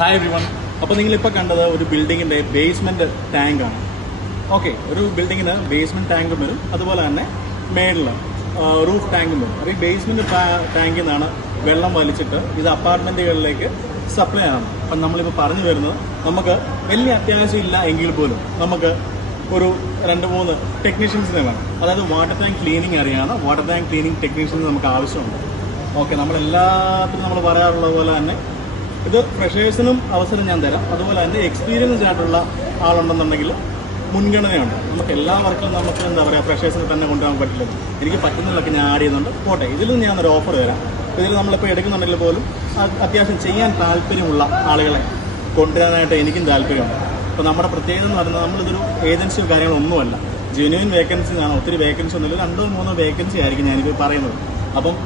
Hi everyone. അപ്പോൾ നിങ്ങളിപ്പോൾ കണ്ടത് ഒരു ബിൽഡിങ്ങിൻ്റെ ബേസ്മെൻറ്റ് ടാങ്കാണ്. ഓക്കെ, ഒരു ബിൽഡിങ്ങിന് ബേസ്മെൻറ്റ് ടാങ്കും വരും, അതുപോലെ തന്നെ മേളിൽ റൂഫ് ടാങ്കും വരും. അപ്പോൾ ഈ ബേസ്മെൻറ്റ് ടാങ്കിൽ നിന്നാണ് വെള്ളം വലിച്ചിട്ട് ഇത് അപ്പാർട്ട്മെൻറ്റുകളിലേക്ക് സപ്ലൈ ആണ്. അപ്പം നമ്മളിപ്പോൾ പറഞ്ഞു വരുന്നത്, നമുക്ക് വലിയ അത്യാവശ്യം ഇല്ല എങ്കിൽ പോലും നമുക്ക് ഒരു 2-3 ടെക്നീഷ്യൻസിനെ വേണം. അതായത് വാട്ടർ ടാങ്ക് ക്ലീനിങ് അറിയാവുന്ന വാട്ടർ ടാങ്ക് ക്ലീനിങ് ടെക്നീഷ്യൻസ് നമുക്ക് ആവശ്യമുണ്ട്. ഓക്കെ, നമ്മളെല്ലാത്തിനും നമ്മൾ പറയാറുള്ളത് പോലെ തന്നെ ഇത് ഫ്രഷേഴ്സിനും അവസരം ഞാൻ തരാം. അതുപോലെ തന്നെ എക്സ്പീരിയൻസ്ഡ് ആയിട്ടുള്ള ആളുണ്ടെന്നുണ്ടെങ്കിൽ മുൻഗണനയുണ്ട്. നമുക്ക് എല്ലാ വർക്കിലും നമുക്ക് എന്താ പറയുക, ഫ്രഷേഴ്സിനെ തന്നെ കൊണ്ടുപോകാൻ പറ്റില്ല. എനിക്ക് പറ്റുന്നതിലൊക്കെ ഞാൻ ആഡ് ചെയ്യുന്നുണ്ട്. പോട്ടെ, ഇതിൽ ഞാനൊരു ഓഫർ തരാം. ഇതിൽ നമ്മളിപ്പോൾ എടുക്കുന്നുണ്ടെങ്കിൽ പോലും അത്യാവശ്യം ചെയ്യാൻ താല്പര്യമുള്ള ആളുകളെ കൊണ്ടുവരാനായിട്ട് എനിക്കും താല്പര്യമുണ്ട്. അപ്പോൾ നമ്മുടെ പ്രത്യേകത എന്ന് പറയുന്നത്, നമ്മളിതൊരു ഏജൻസിയോ കാര്യങ്ങളൊന്നുമല്ല, ജെന്യുവൻ വേക്കൻസിയാണ്. ഒത്തിരി വേക്കൻസി ഒന്നുമില്ല, 2-3 വേക്കൻസി ആയിരിക്കും ഞാനിപ്പോൾ പറയുന്നത്. അപ്പം